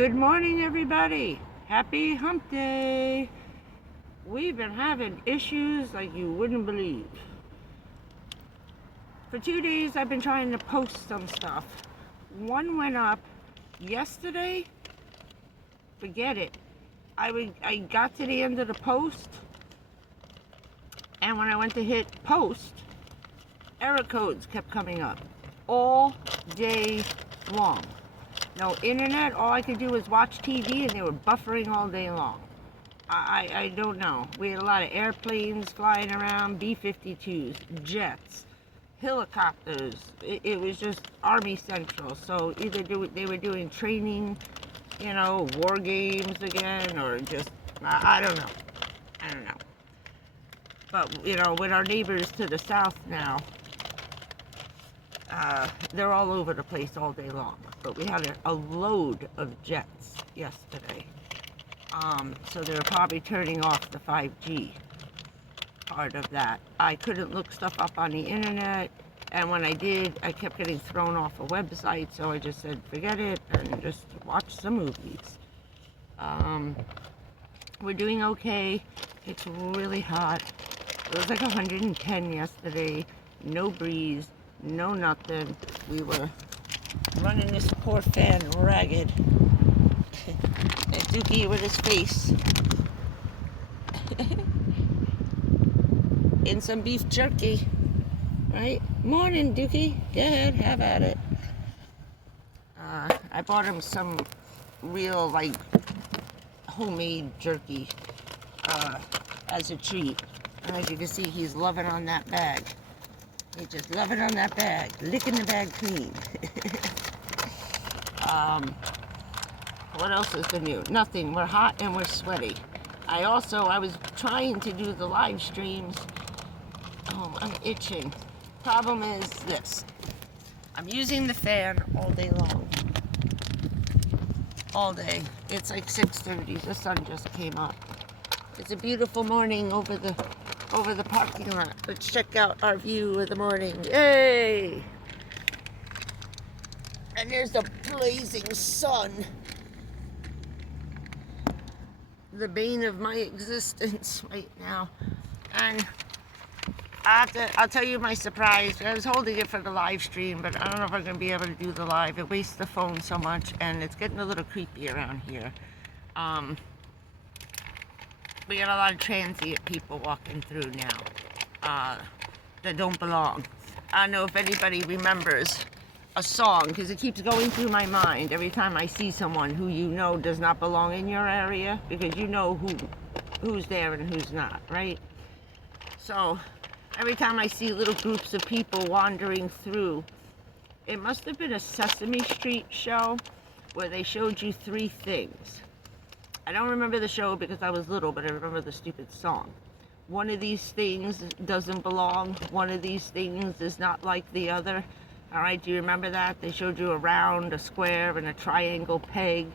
Good morning, everybody. Happy Hump Day. We've been having issues like you wouldn't believe. For 2 days, I've been trying to post some stuff. One went up yesterday. Forget it. I got to the end of the post, and when I went to hit post, error codes kept coming up all day long. No internet, all I could do was watch TV, and they were buffering all day long. I don't know. We had a lot of airplanes flying around, B-52s, jets, helicopters. It was just Army Central. So either they were doing training, war games again, or just, I don't know. I don't know. But, with our neighbors to the south now, they're all over the place all day long. But we had a load of jets yesterday. So they were probably turning off the 5G part of that. I couldn't look stuff up on the internet, and when I did, I kept getting thrown off a website, so I just said, forget it, and just watch some movies. We're doing okay. It's really hot. It was like 110 yesterday. No breeze, no nothing. We were running this poor fan ragged. And Dookie with his face in some beef jerky, right? Morning, Dookie. Go ahead, have at it. I bought him some real, homemade jerky as a treat. And as you can see, he's loving on that bag. He's just loving on that bag, licking the bag clean. What else is the new? Nothing. We're hot and we're sweaty. I was trying to do the live streams. Oh, I'm itching. Problem is this. I'm using the fan all day long. All day. It's like 6:30. The sun just came up. It's a beautiful morning over the parking lot. Let's check out our view of the morning. Yay! And there's the blazing sun. The bane of my existence right now. And I'll tell you my surprise. I was holding it for the live stream, but I don't know if I'm going to be able to do the live. It wastes the phone so much, and it's getting a little creepy around here. We got a lot of transient people walking through now that don't belong. I don't know if anybody remembers a song, because it keeps going through my mind every time I see someone who does not belong in your area, because you know who's there and who's not, right? So every time I see little groups of people wandering through, it must have been a Sesame Street show where they showed you 3 things. I don't remember the show because I was little, but I remember the stupid song. One of these things doesn't belong. One of these things is not like the other. All right, do you remember that? They showed you a round, a square, and a triangle peg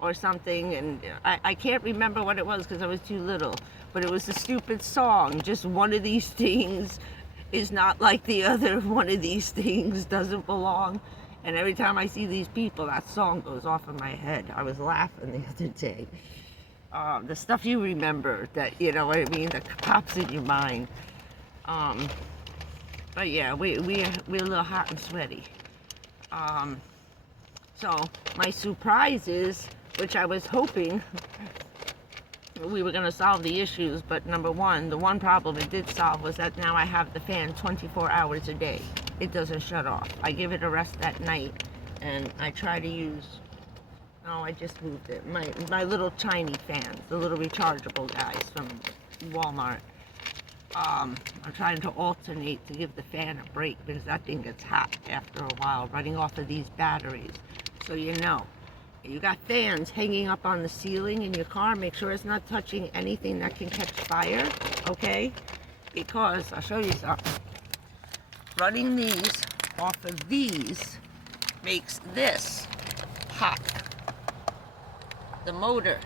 or something, and I can't remember what it was because I was too little, but it was a stupid song. Just one of these things is not like the other. One of these things doesn't belong. And every time I see these people, that song goes off in my head. I was laughing the other day. The stuff you remember that, you know what I mean, that pops in your mind. But yeah, we're a little hot and sweaty. So my surprise is, which I was hoping we were going to solve the issues, but number one, the one problem it did solve was that now I have the fan 24 hours a day. It doesn't shut off. I give it a rest at night, and I try to use, I just moved it, my little tiny fans, the little rechargeable guys from Walmart. I'm trying to alternate to give the fan a break because that thing gets hot after a while, running off of these batteries. So you got fans hanging up on the ceiling in your car, make sure it's not touching anything that can catch fire, okay? Because, I'll show you something. Running these off of these makes this hot. The motor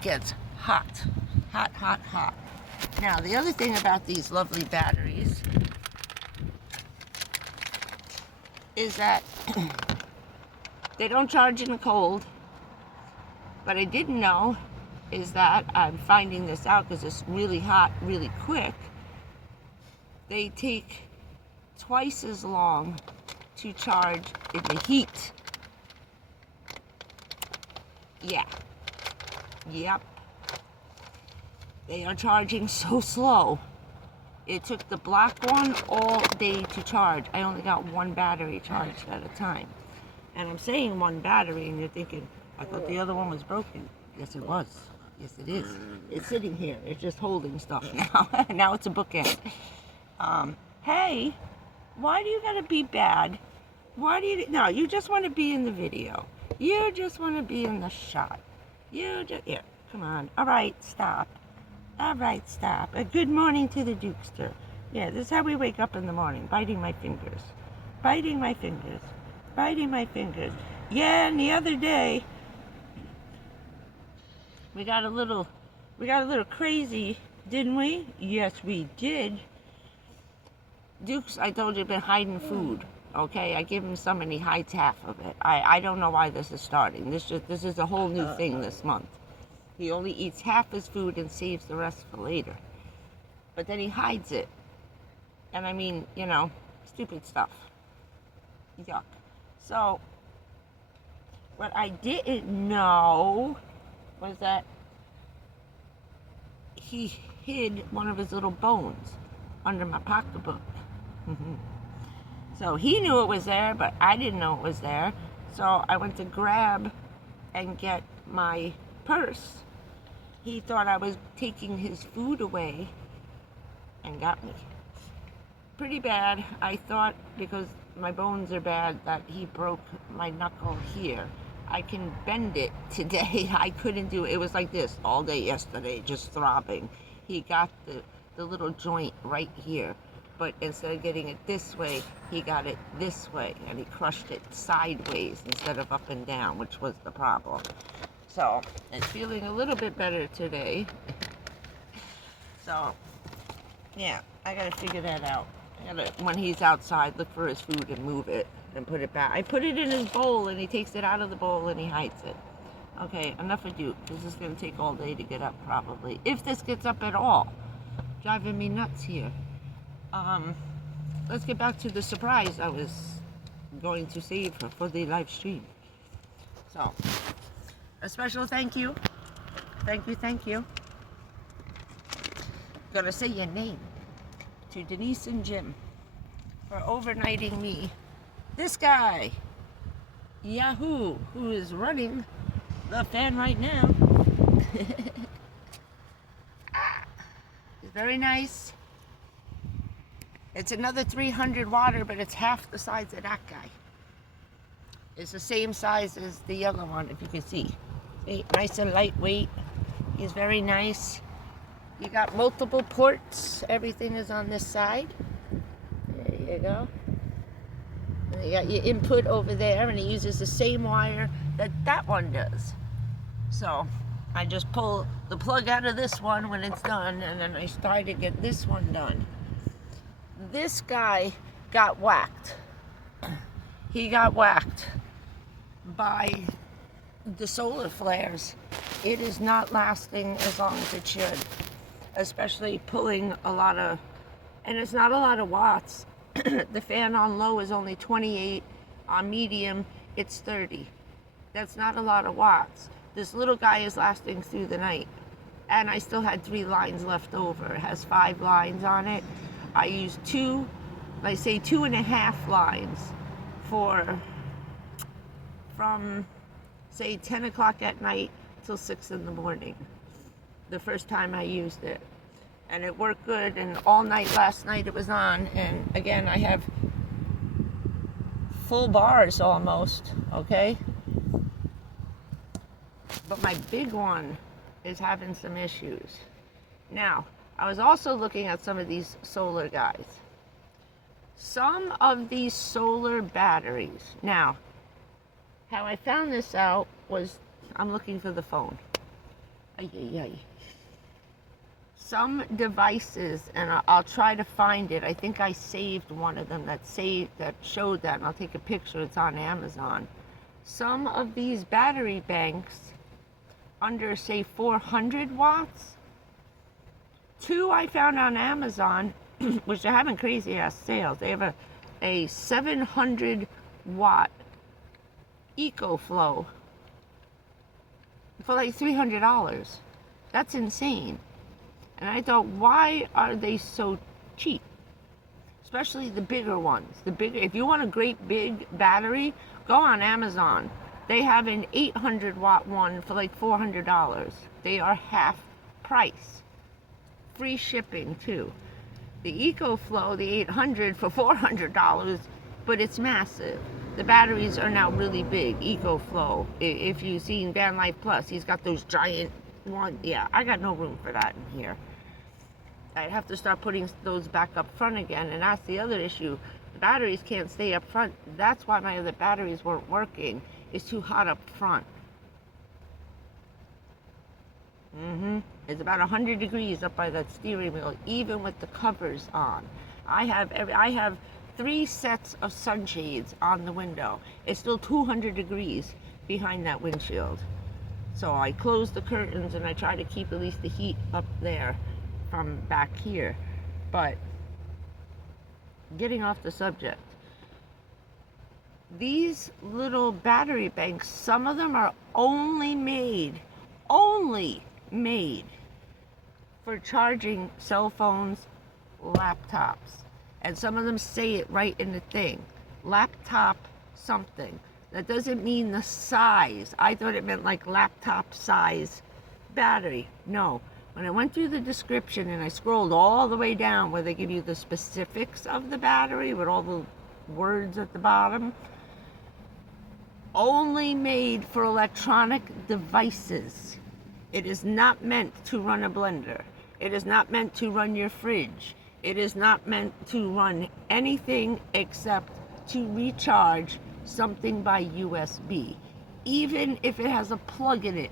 gets hot. Hot, hot, hot. Now, the other thing about these lovely batteries is that They don't charge in the cold. But I didn't know is that I'm finding this out because it's really hot really quick. They take twice as long to charge in the heat. Yeah. Yep. They are charging so slow. It took the black one all day to charge. I only got one battery charged at a time. And I'm saying one battery, and you're thinking, I thought the other one was broken. Yes, it was. Yes, it is. It's sitting here. It's just holding stuff now. Now it's a bookend. Hey, why do you gotta be bad? Why do you... No, you just want to be in the video. You just want to be in the shot. You just... Here, come on. All right, stop. All right, stop. Good morning to the Dukester. Yeah, this is how we wake up in the morning. Biting my fingers. Biting my fingers. Biting my fingers. Yeah, and the other day, we got a little crazy, didn't we? Yes, we did. Duke's, I told you, been hiding food. Okay, I give him some and he hides half of it. I don't know why this is starting. This is a whole new thing this month. He only eats half his food and saves the rest for later. But then he hides it. And I mean, you know, stupid stuff. Yuck. So, what I didn't know was that he hid one of his little bones under my pocketbook. So he knew it was there, but I didn't know it was there. So I went to grab and get my purse. He thought I was taking his food away and got me. Pretty bad. I thought, because my bones are bad, that he broke my knuckle here. I can bend it today. I couldn't do it. It was like this all day yesterday, just throbbing. He got the little joint right here. But instead of getting it this way, he got it this way. And he crushed it sideways instead of up and down, which was the problem. So, it's feeling a little bit better today. So, yeah, I gotta figure that out. I gotta, when he's outside, look for his food and move it and put it back. I put it in his bowl and he takes it out of the bowl and he hides it. Okay, enough of Duke. This is gonna take all day to get up, probably. If this gets up at all. Driving me nuts here. Let's get back to the surprise I was going to save for the live stream. So, a special thank you. Thank you. Gotta say your name to Denise and Jim for overnighting me. This guy, Yahoo, who is running the fan right now. It's very nice. It's another 300 water, but it's half the size of that guy. It's the same size as the yellow one, if you can see. See, nice and lightweight. He's very nice. You got multiple ports. Everything is on this side. There you go. And you got your input over there, and it uses the same wire that one does. So I just pull the plug out of this one when it's done, and then I start to get this one done. This guy got whacked. He got whacked by the solar flares. It is not lasting as long as it should, especially pulling a lot of, and it's not a lot of watts. The fan on low is only 28, on medium it's 30. That's not a lot of watts. This little guy is lasting through the night, and I still had 3 lines left over. It has 5 lines on it. I used 2, like say 2.5 lines from say 10 o'clock at night till 6 in the morning, the first time I used it. And it worked good, and all night last night it was on, and again I have full bars almost, okay? But my big one is having some issues. Now, I was also looking at some of these solar guys. Some of these solar batteries. Now, how I found this out was, I'm looking for the phone. Some devices, and I'll try to find it. I think I saved one of them that showed that, and I'll take a picture. It's on Amazon. some of these battery banks under, say, 400 watts. Two I found on Amazon, which they're having crazy ass sales. They have a 700 watt EcoFlow for like $300. That's insane. And I thought, why are they so cheap? Especially the bigger ones. The bigger, if you want a great big battery, go on Amazon. They have an 800 watt one for like $400. They are half price. Free shipping too. The EcoFlow, the 800 for $400, but it's massive. The batteries are now really big. EcoFlow. If you've seen Van Life Plus, he's got those giant ones. Yeah, I got no room for that in here. I'd have to start putting those back up front again, and that's the other issue. The batteries can't stay up front. That's why my other batteries weren't working. It's too hot up front. It's about 100 degrees up by that steering wheel, even with the covers on. I have 3 sets of sunshades on the window. It's still 200 degrees behind that windshield. So I close the curtains and I try to keep at least the heat up there from back here. But getting off the subject, these little battery banks, some of them are only made for charging cell phones, laptops. And some of them say it right in the thing. Laptop something. That doesn't mean the size. I thought it meant like laptop size battery. No. When I went through the description and I scrolled all the way down where they give you the specifics of the battery with all the words at the bottom, only made for electronic devices. It is not meant to run a blender. It is not meant to run your fridge. It is not meant to run anything except to recharge something by USB. Even if it has a plug in it.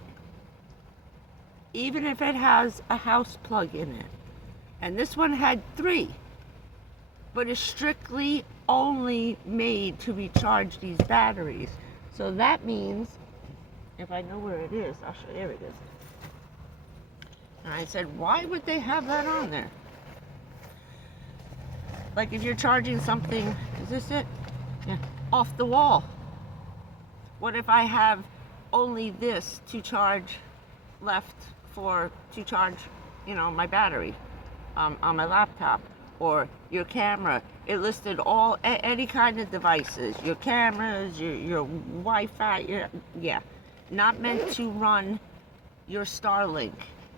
Even if it has a house plug in it. And this one had 3. But it's strictly only made to recharge these batteries. So that means, if I know where it is, I'll show you. There it is. And I said, why would they have that on there? Like if you're charging something, is this it? Yeah, off the wall. What if I have only this to charge left to charge, my battery on my laptop, or your camera? It listed any kind of devices, your cameras, your Wi-Fi, not meant to run your Starlink.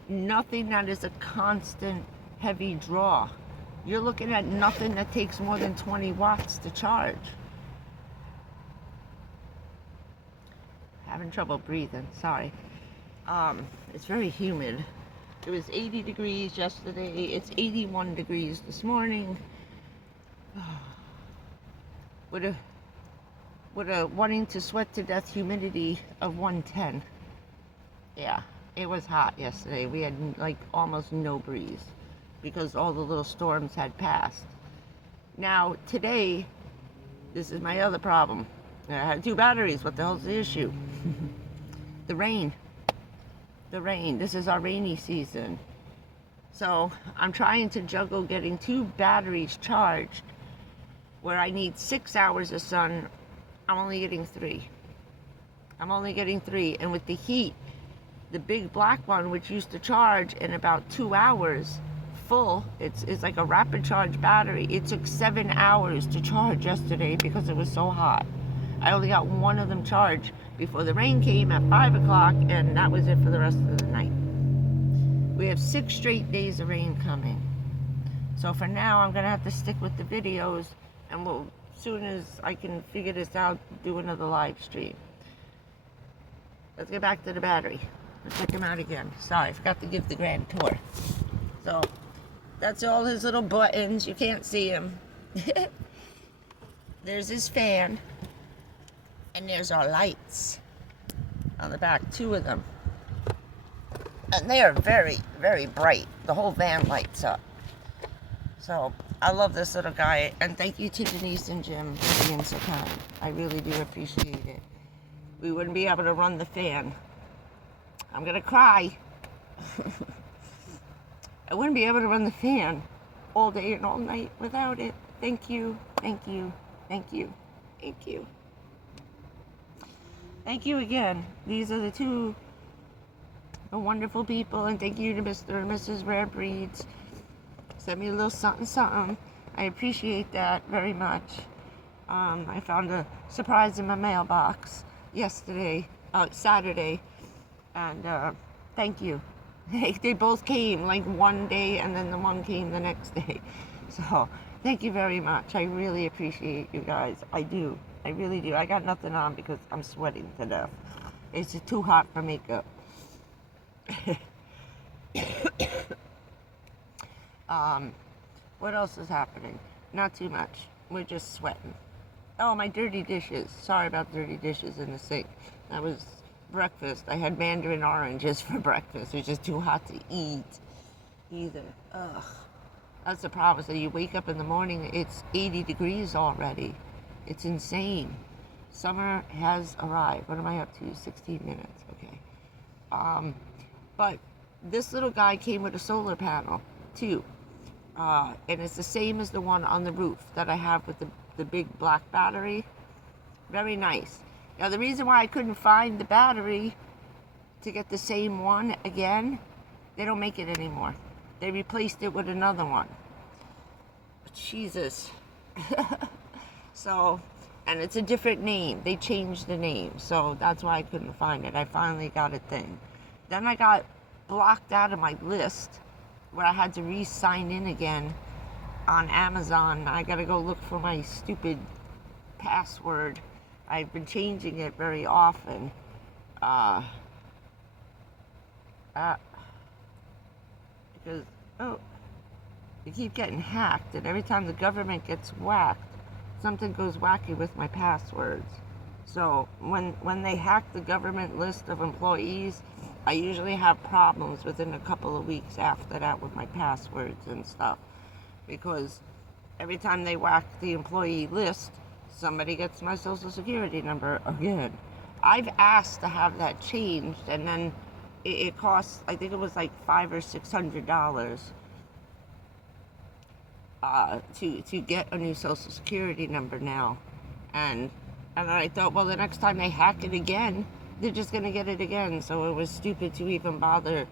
Nothing that is a constant heavy draw. You're looking at nothing that takes more than 20 watts to charge. Having trouble breathing, sorry. It's very humid. It was 80 degrees yesterday. It's 81 degrees this morning. With a wanting to sweat to death humidity of 110. Yeah, it was hot yesterday. We had like almost no breeze because all the little storms had passed. Now today, this is my other problem. I had 2 batteries. What the hell's the issue? The rain. This is our rainy season. So I'm trying to juggle getting 2 batteries charged where I need 6 hours of sun. I'm only getting 3. And with the heat, the big black one, which used to charge in about 2 hours full, it's like a rapid charge battery. It took 7 hours to charge yesterday because it was so hot. I only got one of them charged before the rain came at 5 o'clock, and that was it for the rest of the night. We have 6 straight days of rain coming. So for now, I'm going to have to stick with the videos, and we'll, as soon as I can figure this out, do another live stream. Let's get back to the battery. Let's check him out again. Sorry, I forgot to give the grand tour. So, that's all his little buttons. You can't see him. There's his fan. And there's our lights on the back, 2 of them. And they are very, very bright. The whole van lights up. So, I love this little guy. And thank you to Denise and Jim for being so kind. I really do appreciate it. we wouldn't be able to run the fan. I'm gonna cry. I wouldn't be able to run the fan all day and all night without it. Thank you, thank you, thank you, thank you. Thank you again. These are the wonderful people, and thank you to Mr. and Mrs. Rare Breeds. Send me a little something, something. I appreciate that very much. I found a surprise in my mailbox Saturday, and thank you. They both came like one day, and then the one came the next day. So thank you very much. I really appreciate you guys. I do. I really do. I got nothing on because I'm sweating to death. It's just too hot for makeup. What else is happening? Not too much. We're just sweating. Oh, my dirty dishes. Sorry about dirty dishes in the sink. That was breakfast. I had mandarin oranges for breakfast. It was just too hot to eat either. Ugh. That's the problem. So you wake up in the morning, it's 80 degrees already. It's insane. Summer has arrived. What am I up to? 16 minutes. Okay. But this little guy came with a solar panel, too. And it's the same as the one on the roof that I have with the big black battery. Very nice. Now, the reason why I couldn't find the battery to get the same one again, they don't make it anymore. They replaced it with another one. Jesus. So, and it's a different name. They changed the name. So that's why I couldn't find it. I finally got a thing. Then I got blocked out of my list where I had to re-sign in again on Amazon. I gotta go look for my stupid password. I've been changing it very often. Because, you keep getting hacked, and every time the government gets whacked, something goes wacky with my passwords. So when they hack the government list of employees, I usually have problems within a couple of weeks after that with my passwords and stuff. Because every time they whack the employee list, somebody gets my social security number again. I've asked to have that changed, and then it costs, I think it was like $500 or $600 to get a new social security number now. And I thought, well, the next time they hack it again, they're just going to get it again. So it was stupid to even bother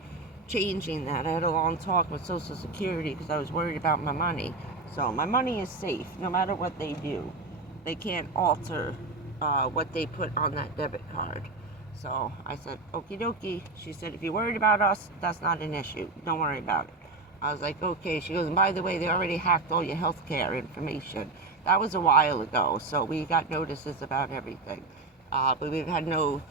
changing that. I had a long talk with Social Security because I was worried about my money. So my money is safe no matter what they do. They can't alter what they put on that debit card. So I said, okie dokie. She said, if you're worried about us, that's not an issue. Don't worry about it. I was like, okay. She goes, and by the way, they already hacked all your healthcare information. That was a while ago, so we got notices about everything. But we've had no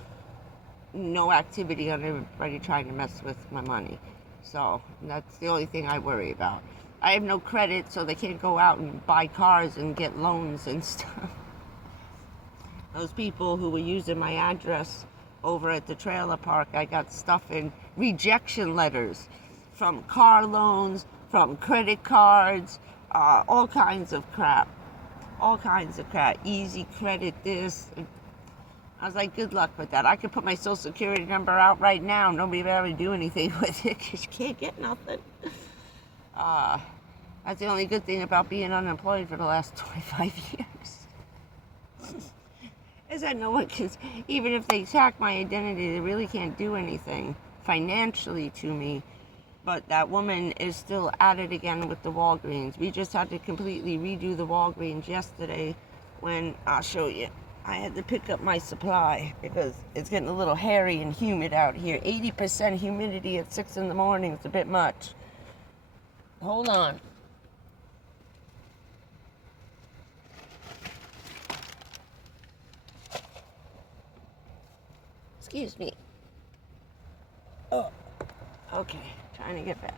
activity on everybody trying to mess with my money. So that's the only thing I worry about. I have no credit, so they can't go out and buy cars and get loans and stuff. Those people who were using my address over at the trailer park, I got stuff in rejection letters from car loans, from credit cards, all kinds of crap. All kinds of crap. Easy credit this. I was like, good luck with that. I could put my social security number out right now. Nobody will ever do anything with it because you can't get nothing. That's the only good thing about being unemployed for the last 25 years. Is that no one can, even if they hack my identity, they really can't do anything financially to me. But that woman is still at it again with the Walgreens. We just had to completely redo the Walgreens yesterday when, I'll show you. I had to pick up my supply because it's getting a little hairy and humid out here. 80% humidity at 6 in the morning. It's a bit much. Hold on. Excuse me. Oh, okay. Trying to get back.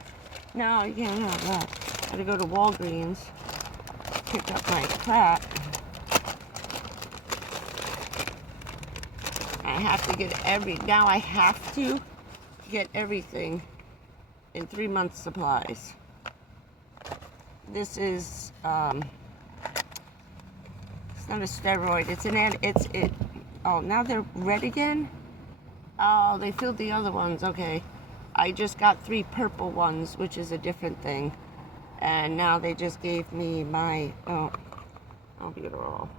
No, you can't have that. I had to go to Walgreens, pick up my crap. I have to get now I have to get everything in 3 months supplies. This is, it's not a steroid, it's Oh, now they're red again? Oh, they filled the other ones. Okay. I just got 3 purple ones, which is a different thing. And now they just gave me my... Oh, I'll be all.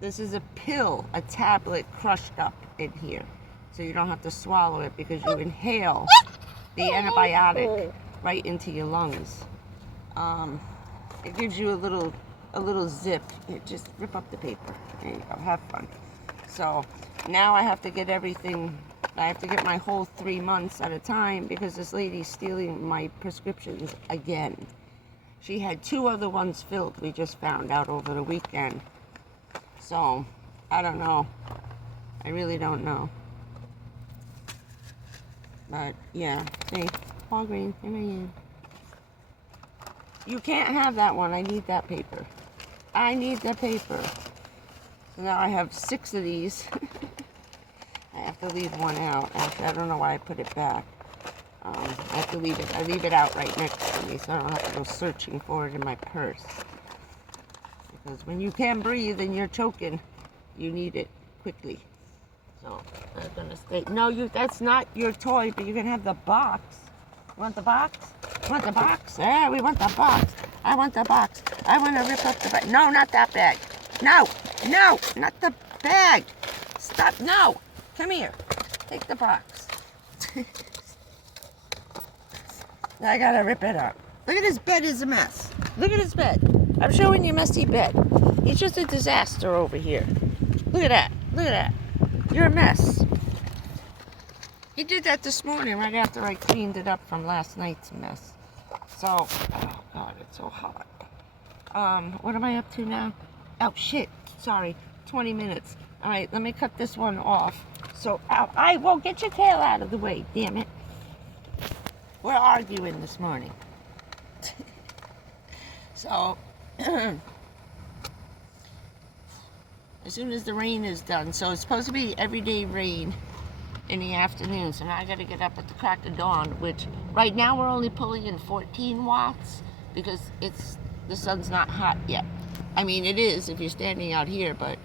This is a pill, a tablet crushed up in here. So you don't have to swallow it because you inhale the antibiotic right into your lungs. It gives you a little zip. You just rip up the paper. There you go. Have fun. So now I have to get everything. I have to get my whole 3 months at a time because this lady's stealing my prescriptions again. She had 2 other ones filled. We just found out over the weekend. So I don't know. I really don't know. But yeah, see, Walgreens, here I am. You can't have that one. I need that paper. I need the paper. So now I have 6 of these. I have to leave one out. Actually, I don't know why I put it back. I have to leave it. I leave it out right next to me so I don't have to go searching for it in my purse. Because when you can't breathe and you're choking, you need it quickly. So I'm gonna stay. No, that's not your toy, but you can have the box. You want the box? You want the box? Yeah, we want the box. I want the box. I want to rip up the bag. No, not that bag. No, no, not the bag. Stop. No. Come here. Take the box. I gotta rip it up. Look at his bed is a mess. Look at his bed. I'm showing you messy bed. It's just a disaster over here. Look at that. Look at that. You're a mess. He did that this morning right after I cleaned it up from last night's mess. So, oh God, it's so hot. What am I up to now? Oh shit, sorry, 20 minutes. All right, let me cut this one off. So, I won't get your tail out of the way, damn it. We're arguing this morning. So, as soon as the rain is done, so it's supposed to be everyday rain in the afternoon, so now I gotta get up at the crack of dawn, which right now we're only pulling in 14 watts because the sun's not hot yet. I mean, it is if you're standing out here, but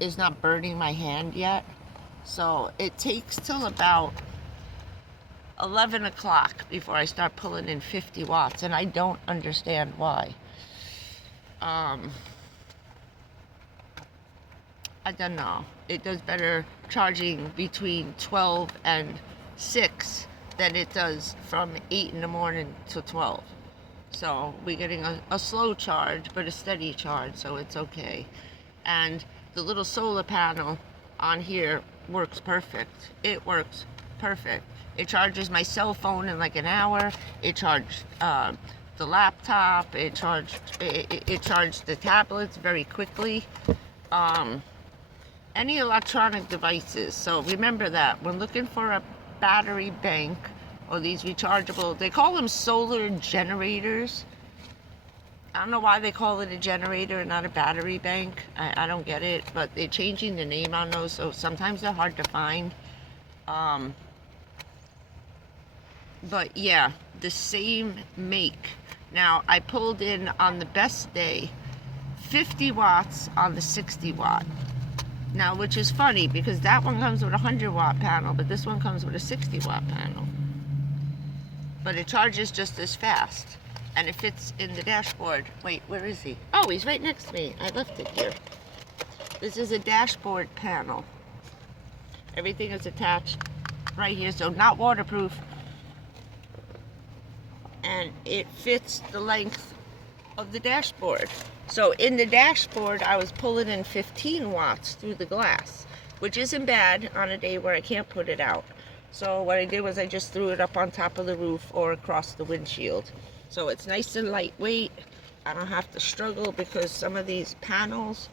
it's not burning my hand yet. So it takes till about 11 o'clock before I start pulling in 50 watts, and I don't understand why. I don't know. It does better charging between 12 and 6 than it does from 8 in the morning to 12. So we're getting a slow charge, but a steady charge, so it's okay. And the little solar panel on here works perfect. It works perfect. It charges my cell phone in like an hour. It charged the laptop. It charged the tablets very quickly. Any electronic devices. So remember that when looking for a battery bank or these rechargeable, they call them solar generators. I don't know why they call it a generator and not a battery bank. I don't get it, but they're changing the name on those, so sometimes they're hard to find. But yeah, the same make. Now, I pulled in on the best day 50 watts on the 60 watt. Now, which is funny because that one comes with a 100 watt panel, but this one comes with a 60 watt panel. But it charges just as fast. And it fits in the dashboard. Wait, where is he? Oh, he's right next to me. I left it here. This is a dashboard panel. Everything is attached right here, so not waterproof. And it fits the length of the dashboard. So in the dashboard, I was pulling in 15 watts through the glass, which isn't bad on a day where I can't put it out. So what I did was I just threw it up on top of the roof or across the windshield. So it's nice and lightweight. I don't have to struggle because some of these panels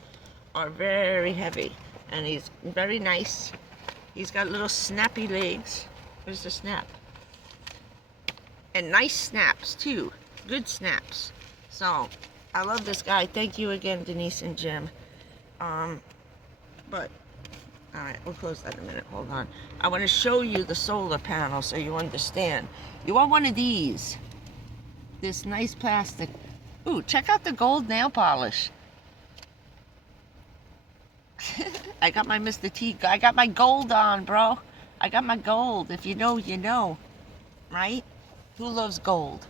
are very heavy. And he's very nice. He's got little snappy legs. Where's the snap? And nice snaps too. Good snaps. So I love this guy. Thank you again, Denise and Jim. But all right, we'll close that in a minute. Hold on. I want to show you the solar panel so you understand. You want one of these. This nice plastic. Ooh, check out the gold nail polish. I got my Mr. T. I got my gold on, bro. I got my gold. If you know, you know. Right? Who loves gold?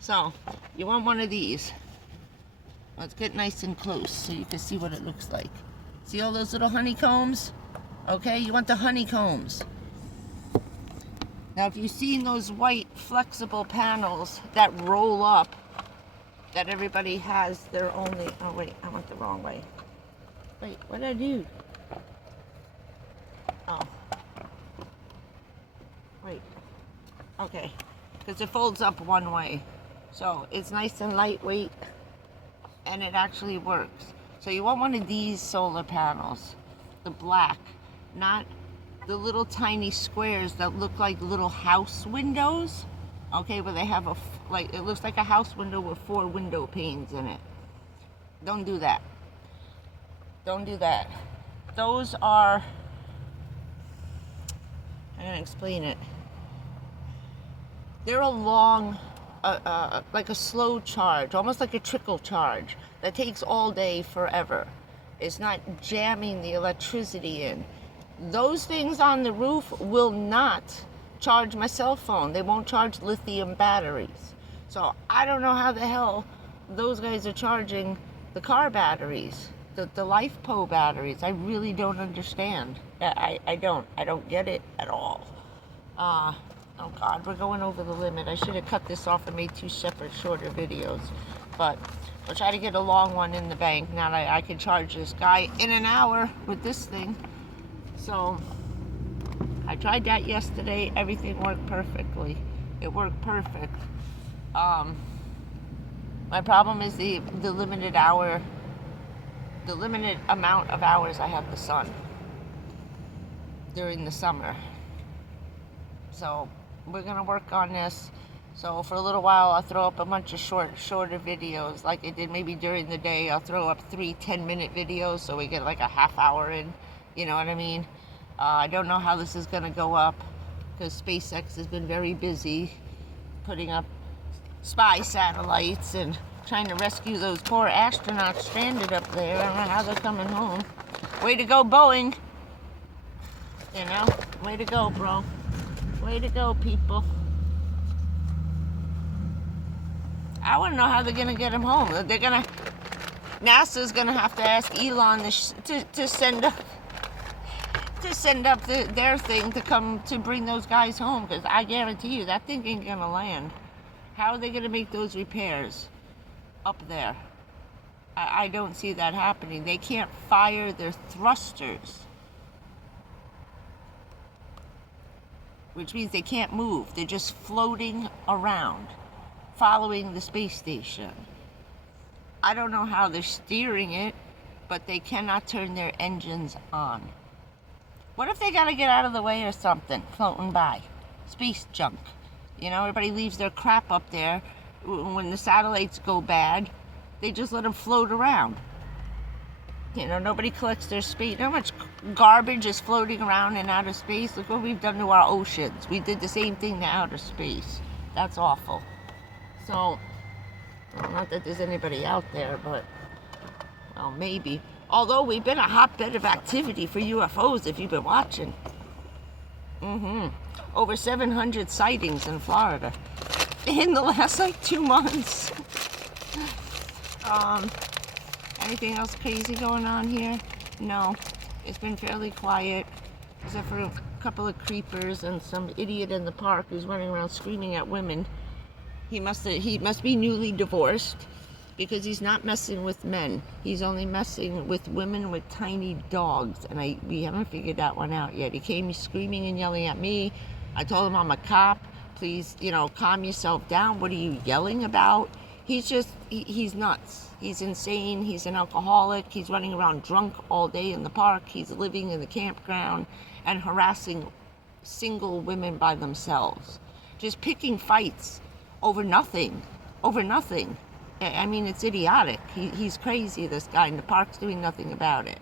So, you want one of these. Let's get nice and close so you can see what it looks like. See all those little honeycombs? Okay, you want the honeycombs. Now, if you've seen those white flexible panels that roll up, that everybody has their only... Oh, wait, I went the wrong way. Wait, what did I do? Oh. Wait. Okay. Because it folds up one way. So, it's nice and lightweight, and it actually works. So, you want one of these solar panels. The black. Not the little tiny squares that look like little house windows. Okay, where they have it looks like a house window with 4 window panes in it. Don't do that. Don't do that. Those are, I'm gonna explain it. They're a long, like a slow charge, almost like a trickle charge that takes all day forever. It's not jamming the electricity in. Those things on the roof will not charge my cell phone. They won't charge lithium batteries. So I don't know how the hell those guys are charging the car batteries, the LiFePO batteries. I really don't understand. I don't get it at all. Oh God, we're going over the limit. I should have cut this off and made 2 separate shorter videos. But we'll try to get a long one in the bank now that I can charge this guy in an hour with this thing. So I tried that yesterday. Everything worked perfectly. It worked perfect. My problem is the limited amount of hours I have the sun during the summer. So we're gonna work on this. So for a little while I'll throw up a bunch of shorter videos like I did maybe during the day. I'll throw up 3 10-minute videos so we get like a half hour in. You know what I mean? I don't know how this is gonna go up because SpaceX has been very busy putting up spy satellites and trying to rescue those poor astronauts stranded up there. I don't know how they're coming home. Way to go, Boeing. You know, way to go, bro. Way to go, people. I want to know how they're going to get them home. NASA's going to have to ask Elon to send up their thing to come to bring those guys home, because I guarantee you that thing ain't going to land. How are they going to make those repairs up there? I don't see that happening. They can't fire their thrusters, which means they can't move. They're just floating around, following the space station. I don't know how they're steering it, but they cannot turn their engines on. What if they gotta get out of the way or something, floating by? Space junk. You know, everybody leaves their crap up there. When the satellites go bad, they just let them float around. You know, nobody collects their space. You know how much garbage is floating around in outer space? Look what we've done to our oceans. We did the same thing to outer space. That's awful. So, well, not that there's anybody out there, but, well, maybe. Although we've been a hotbed of activity for UFOs, if you've been watching. Over 700 sightings in Florida in the last, 2 months. Anything else crazy going on here? No. It's been fairly quiet, except for a couple of creepers and some idiot in the park who's running around screaming at women. He must be newly divorced, because he's not messing with men. He's only messing with women with tiny dogs, and we haven't figured that one out yet. He came screaming and yelling at me. I told him I'm a cop. Please, calm yourself down. What are you yelling about? He's nuts. He's insane. He's an alcoholic. He's running around drunk all day in the park. He's living in the campground and harassing single women by themselves. Just picking fights over nothing. I mean, it's idiotic. He's crazy, this guy, and the park's doing nothing about it.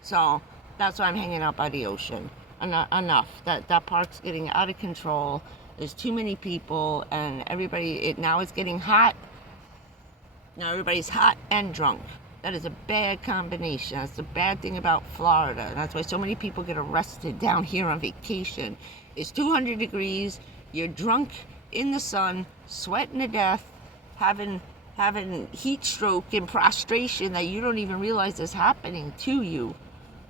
So that's why I'm hanging out by the ocean. Enough. That park's getting out of control. There's too many people, and now it's getting hot. Now everybody's hot and drunk. That is a bad combination. That's the bad thing about Florida. And that's why so many people get arrested down here on vacation. It's 200 degrees. You're drunk in the sun, sweating to death, having heat stroke and prostration that you don't even realize is happening to you.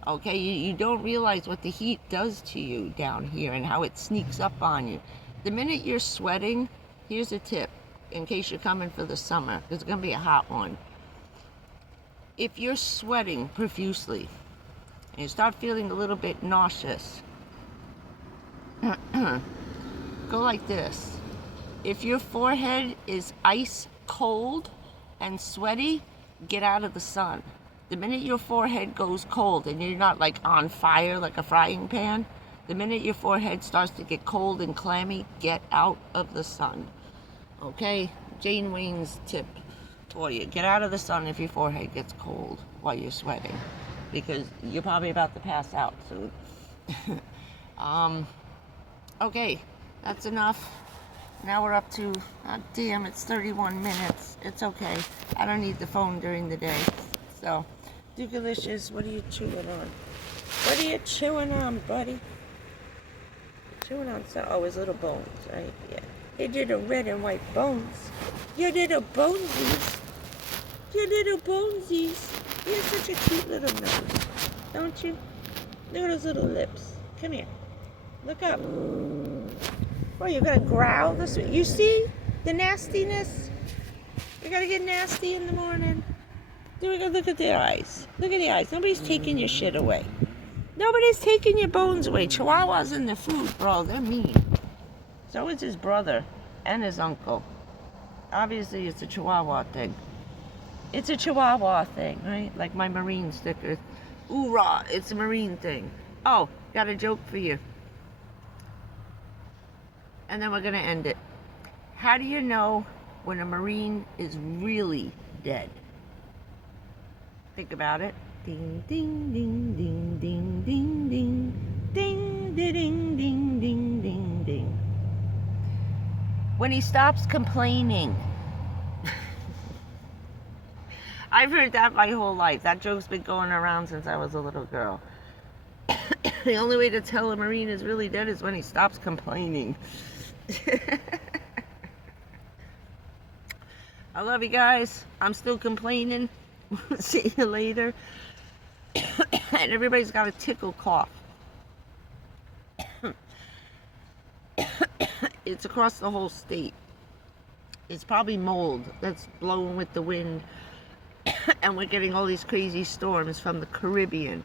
Okay, you don't realize what the heat does to you down here and how it sneaks up on you. The minute you're sweating, here's a tip in case you're coming for the summer, because it's going to be a hot one. If you're sweating profusely and you start feeling a little bit nauseous, go like this. If your forehead is ice cold and sweaty, get out of the sun. The minute your forehead goes cold and you're not like on fire like a frying pan, the minute your forehead starts to get cold and clammy, get out of the sun. Okay? Jane Wayne's tip for you. Get out of the sun if your forehead gets cold while you're sweating, because you're probably about to pass out soon. Okay, that's enough. Now we're up to, oh damn, it's 31 minutes. It's okay. I don't need the phone during the day. So, Dugalicious, what are you chewing on? What are you chewing on, buddy? Chewing on his little bones, right? Yeah. Your little red and white bones. Your little bonesies. Your little bonesies. You have such a cute little nose, don't you? Look at those little lips. Come here. Look up. Oh, you're gonna growl this way. You see the nastiness? You're gonna get nasty in the morning. Look at their eyes. Look at the eyes. Nobody's taking your shit away. Nobody's taking your bones away. Chihuahuas in the food, bro. They're mean. So is his brother and his uncle. Obviously, it's a Chihuahua thing. It's a Chihuahua thing, right? Like my Marine sticker. Oorah, it's a Marine thing. Oh, got a joke for you. And then we're going to end it. How do you know when a Marine is really dead? Think about it. Ding, ding, ding, ding, ding, ding, ding. Ding, ding, ding, ding, ding, ding, ding. When he stops complaining. I've heard that my whole life. That joke's been going around since I was a little girl. The only way to tell a Marine is really dead is when he stops complaining. I love you guys. I'm still complaining. See you later. And everybody's got a tickle cough. It's across the whole state. It's probably mold that's blowing with the wind. And we're getting all these crazy storms from the Caribbean.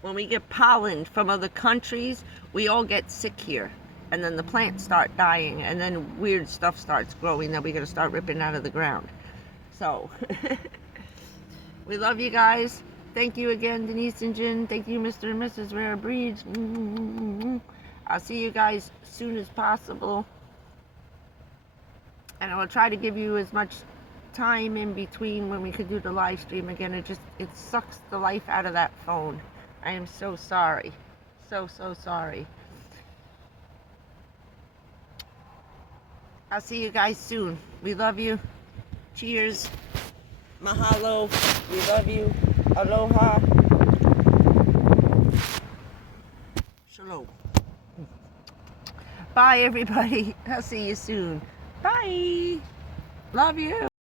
When we get pollen from other countries, we all get sick here. And then the plants start dying, and then weird stuff starts growing that we gotta start ripping out of the ground. So, we love you guys. Thank you again, Denise and Jen. Thank you, Mr. and Mrs. Rare Breeds. I'll see you guys as soon as possible. And I will try to give you as much time in between when we could do the live stream again. It sucks the life out of that phone. I am so sorry. So sorry. I'll see you guys soon. We love you. Cheers. Mahalo. We love you. Aloha. Shalom. Bye, everybody. I'll see you soon. Bye. Love you.